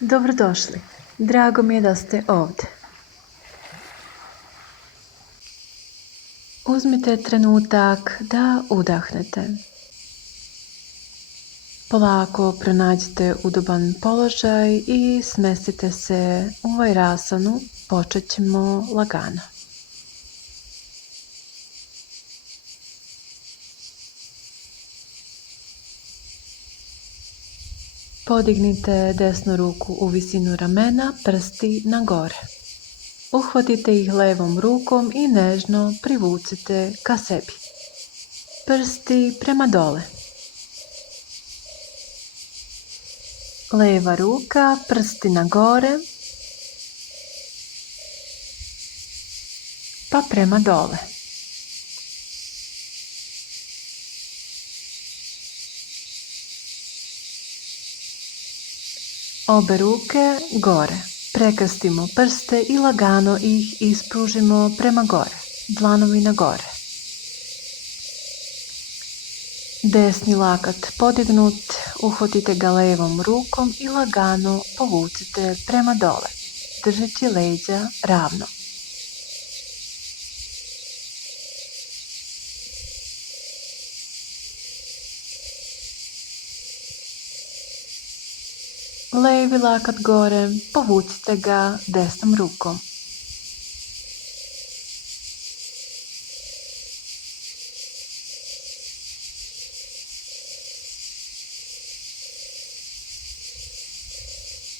Dobrodošli. Drago mi je da ste ovdje. Uzmite trenutak da udahnete. Polako pronađite udoban položaj i smestite se u vajrasanu. Počet ćemo lagano. Podignite desnu ruku u visinu ramena, prsti na gore. Uhvatite ih levom rukom i nežno privucite ka sebi. Prsti prema dole. Leva ruka, prsti na gore, pa prema dole. Obe ruke gore. Prekrstimo prste i lagano ih ispružimo prema gore. Dlanovi na gore. Desni lakat podignut, uhvatite ga levom rukom i lagano povucite prema dole, držeći leđa ravno. Levi lakat gore, povucite ga desnom rukom.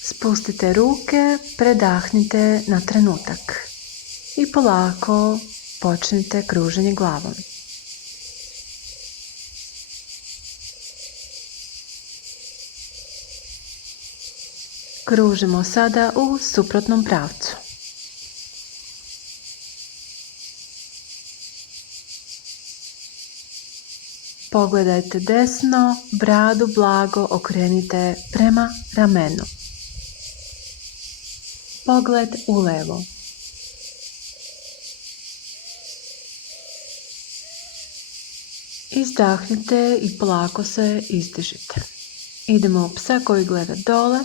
Spustite ruke, predahnite na trenutak i polako počnite kruženje glavom. Kružimo sada u suprotnom pravcu. Pogledajte desno, bradu blago okrenite prema ramenu. Pogled ulevo. Izdahnite i polako se izdižite. Idemo u psa koji gleda dole.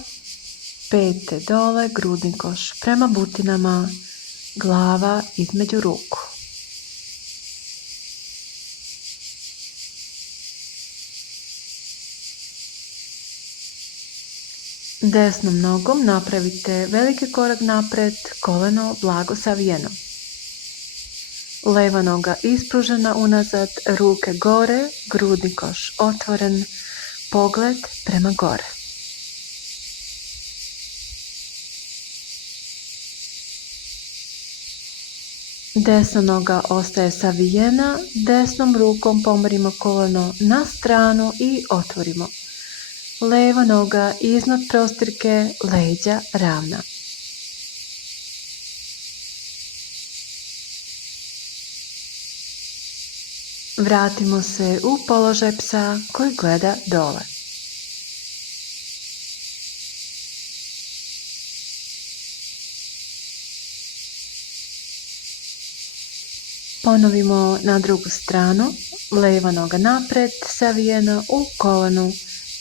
Pete dole, grudni koš prema butinama, glava između ruku. Desnom nogom napravite veliki korak naprijed, koleno blago savijeno. Leva noga ispružena unazad, ruke gore, grudni koš otvoren, pogled prema gore. Desna noga ostaje savijena, desnom rukom pomorimo koleno na stranu i otvorimo. Leva noga iznad prostirke, leđa ravna. Vratimo se u položaj psa koji gleda dole. Ponovimo na drugu stranu, leva noga naprijed, savijena u kolenu,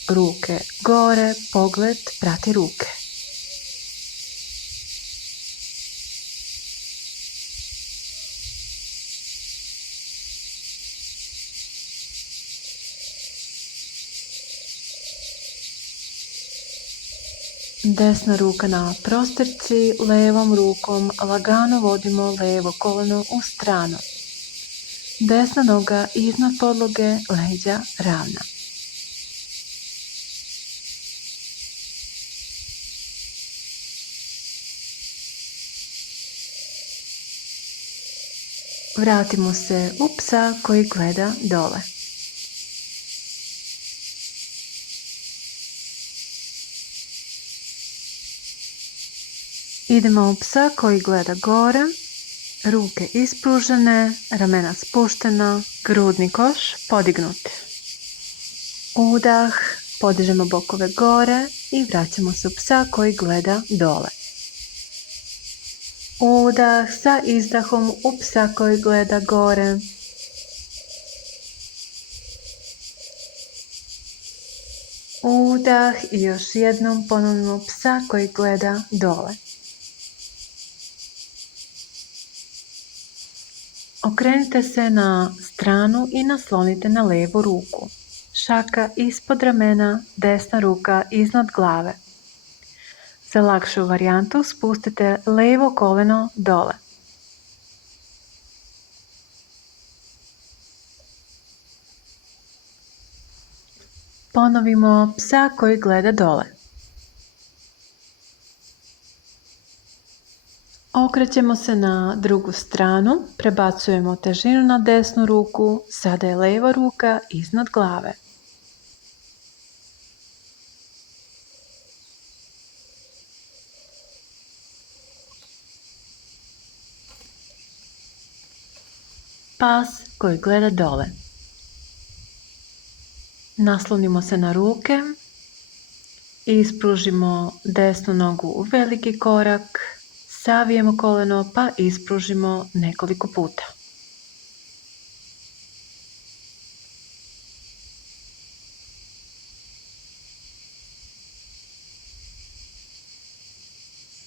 ruke gore, pogled prati ruke. Desna ruka na prostirci, levom rukom lagano vodimo levo koleno u stranu. Desna noga iznad podloge, leđa ravna. Vratimo se u psa koji gleda dole. Idemo u psa koji gleda gore, ruke ispružene, ramena spuštena, grudni koš podignut. Udah, podižemo bokove gore i vraćamo se u psa koji gleda dole. Udah sa izdahom u psa koji gleda gore. Udah i još jednom ponovimo psa koji gleda dole. Okrenite se na stranu i naslonite na lijevu ruku. Šaka ispod ramena, desna ruka iznad glave. Za lakšu varijantu spustite lijevo koleno dole. Ponovimo psa koji gleda dole. Okrećemo se na drugu stranu, prebacujemo težinu na desnu ruku, sada je lijeva ruka iznad glave. Pas koji gleda dole. Naslonimo se na ruke i ispružimo desnu nogu u veliki korak, savijemo koleno pa ispružimo nekoliko puta.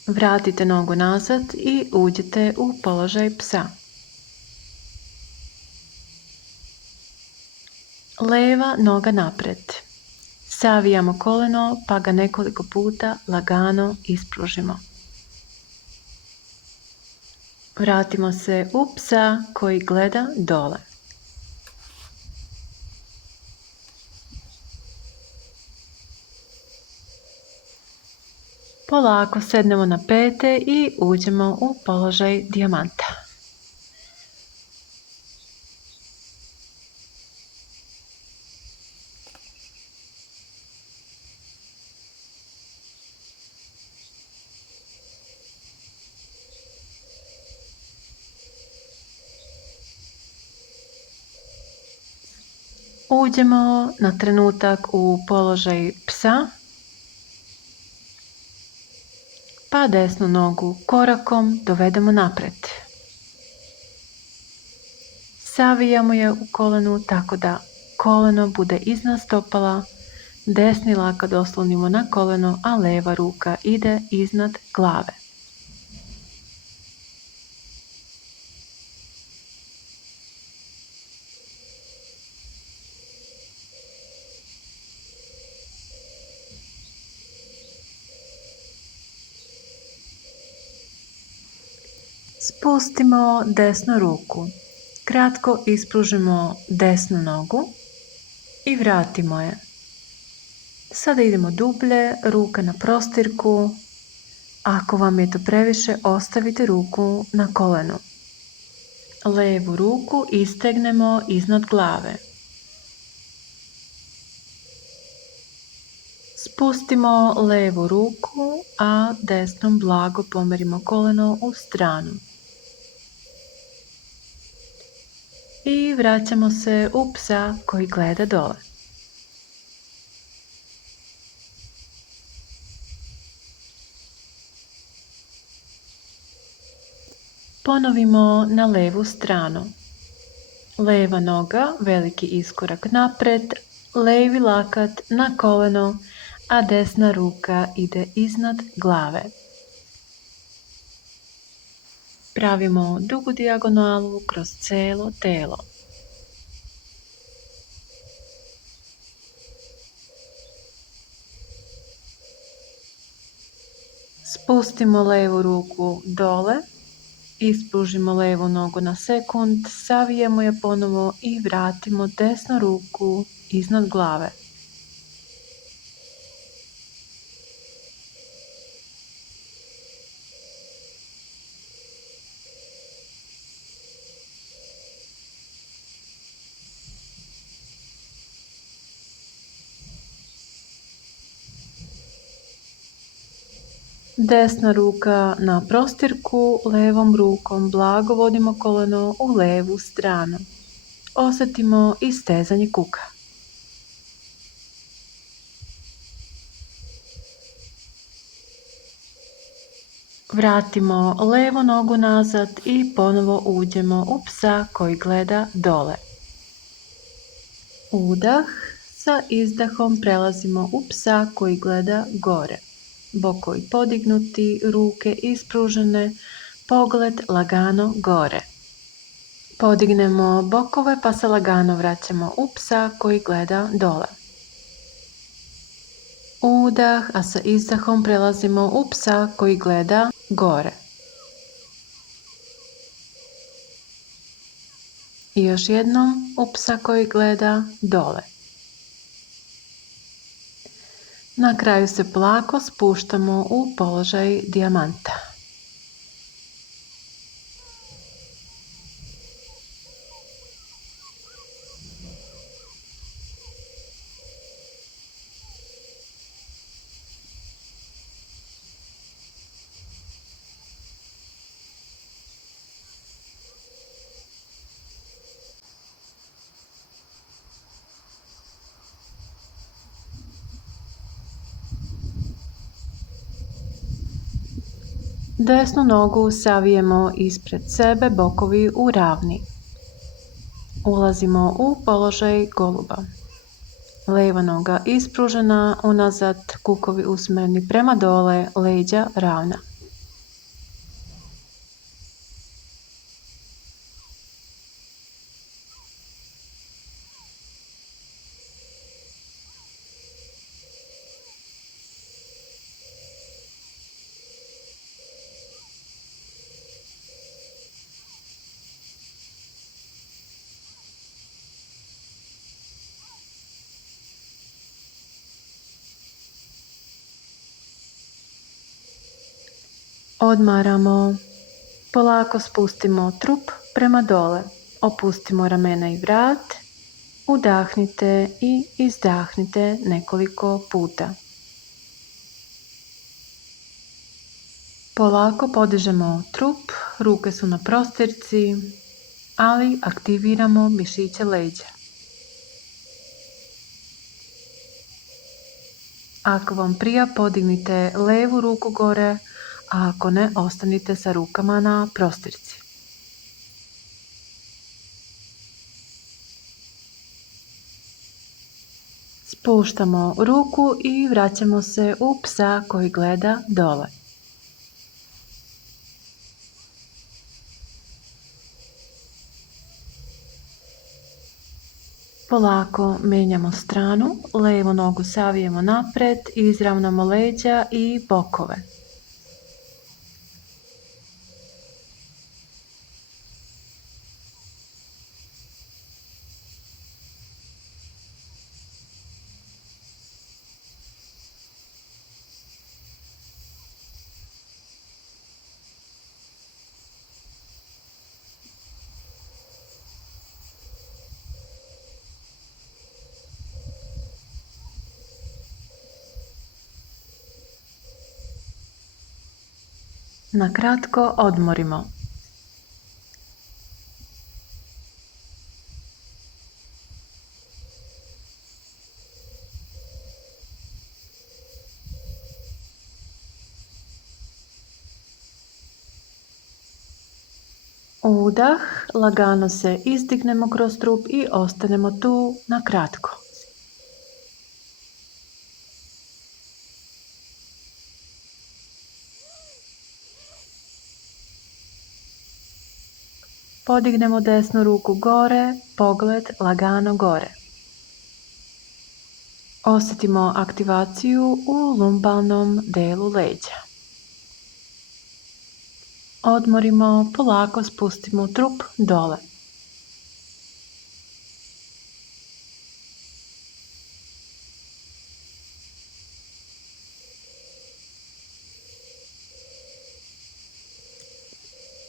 Vratite nogu nazad i uđite u položaj psa. Lijeva noga naprijed. Savijamo koleno pa ga nekoliko puta lagano ispružimo. Vratimo se u psa koji gleda dole. Polako sednemo na pete i uđemo u položaj dijamanta. Uđemo na trenutak u položaj psa, pa desnu nogu korakom dovedemo naprijed. Savijamo je u kolenu tako da koleno bude iznad stopala, desni lakat oslonimo na koleno, a lijeva ruka ide iznad glave. Spustimo desnu ruku. Kratko ispružimo desnu nogu i vratimo je. Sada idemo dublje, ruka na prostirku. Ako vam je to previše, ostavite ruku na kolenu. Lijevu ruku istegnemo iznad glave. Spustimo lijevu ruku, a desnom blago pomerimo koleno u stranu. I vraćamo se u psa koji gleda dole. Ponovimo na lijevu stranu. Lijeva noga, veliki iskorak naprijed, lijevi lakat na koleno, a desna ruka ide iznad glave. Pravimo dugu dijagonalu kroz cijelo tijelo. Spustimo lijevu ruku dole, ispružimo lijevu nogu na sekund, savijemo je ponovo i vratimo desnu ruku iznad glave. Desna ruka na prostirku, lijevom rukom blago vodimo koleno u lijevu stranu. Osjetimo istezanje kuka. Vratimo lijevu nogu nazad i ponovo uđemo u psa koji gleda dole. Udah, Sa izdahom prelazimo u psa koji gleda gore. Bokovi podignuti, ruke ispružene, pogled lagano gore. Podignemo bokove pa se lagano vraćamo u psa koji gleda dole. Udah, a sa izdahom prelazimo u psa koji gleda gore. I još jednom u psa koji gleda dole. Na kraju se polako spuštamo u položaj dijamanta. Desnu nogu savijemo ispred sebe, bokovi u ravni. Ulazimo u položaj goluba. Lijeva noga ispružena, unazad, kukovi usmjereni prema dole, leđa ravna. Odmaramo. Polako spustimo trup prema dole. Opustimo ramena i vrat. Udahnite i izdahnite nekoliko puta. Polako podižemo trup, ruke su na prostirci, ali aktiviramo mišiće leđa. Ako vam prija, podignite levu ruku gore, a ako ne, ostanite sa rukama na prostirci. Spuštamo ruku i vraćamo se u psa koji gleda dole. Polako mijenjamo stranu, lijevu nogu savijemo naprijed, izravnamo leđa i bokove. Na kratko odmorimo. Udah, lagano se izdignemo kroz trup i ostanemo tu na kratko. Podignemo desnu ruku gore, pogled lagano gore. Osjetimo aktivaciju u lumbalnom delu leđa. Odmorimo, polako spustimo trup dole.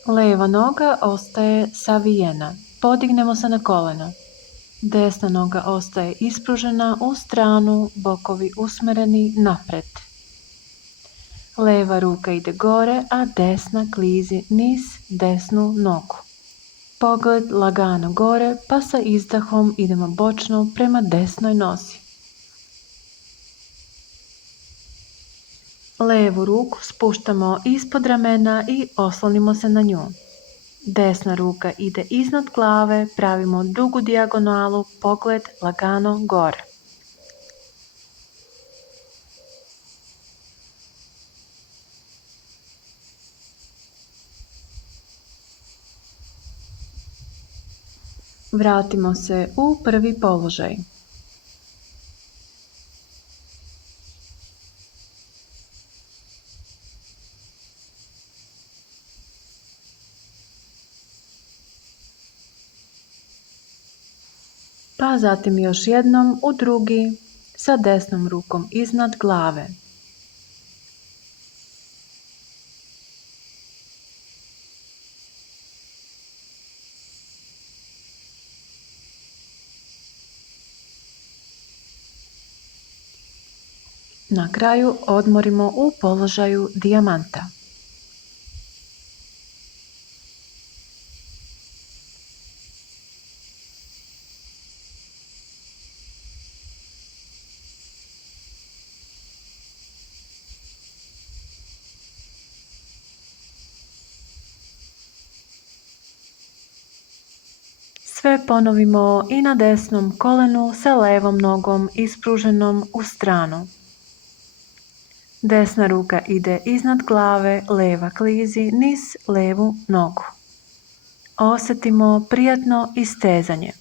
Lijeva noga ostaje savijena. Podignemo se na koleno. Desna noga ostaje ispružena u stranu, bokovi usmjereni naprijed. Lijeva ruka ide gore, a desna klizi niz desnu nogu. Pogled lagano gore, pa sa izdahom idemo bočno prema desnoj nozi. Lijevu ruku spuštamo ispod ramena i oslonimo se na nju. Desna ruka ide iznad glave, pravimo dugu dijagonalu, pogled lagano gore. Vratimo se u prvi položaj. Pa zatim još jednom u drugi sa desnom rukom iznad glave. Na kraju odmorimo u položaju dijamanta. Sve ponovimo i na desnom kolenu sa levom nogom ispruženom u stranu. Desna ruka ide iznad glave, leva klizi niz levu nogu. Osjetimo prijatno istezanje.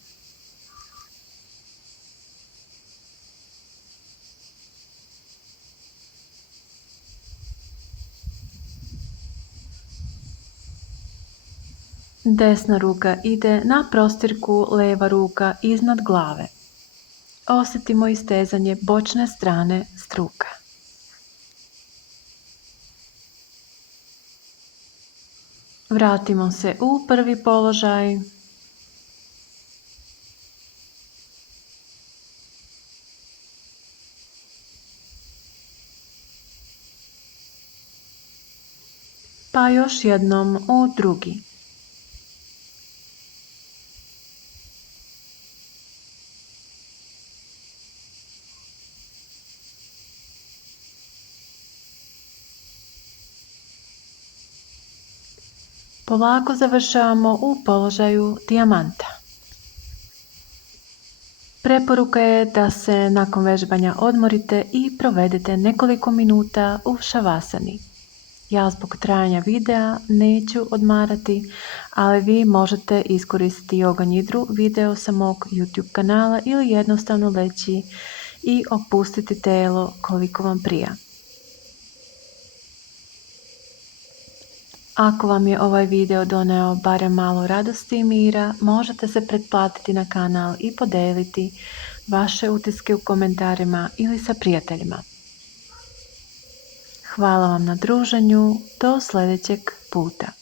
Desna ruka ide na prostirku, leva ruka iznad glave. Osjetimo istezanje bočne strane struka. Vratimo se u prvi položaj. Pa još jednom u drugi. Polako završavamo u položaju dijamanta. Preporuka je da se nakon vežbanja odmorite i provedete nekoliko minuta u šavasani. Ja zbog trajanja videa neću odmarati, ali vi možete iskoristiti Yoga Nidru video sa mog YouTube kanala ili jednostavno leći i opustiti tijelo koliko vam prija. Ako vam je ovaj video doneo barem malo radosti i mira, možete se pretplatiti na kanal i podijeliti vaše utiske u komentarima ili sa prijateljima. Hvala vam na druženju, do sljedećeg puta.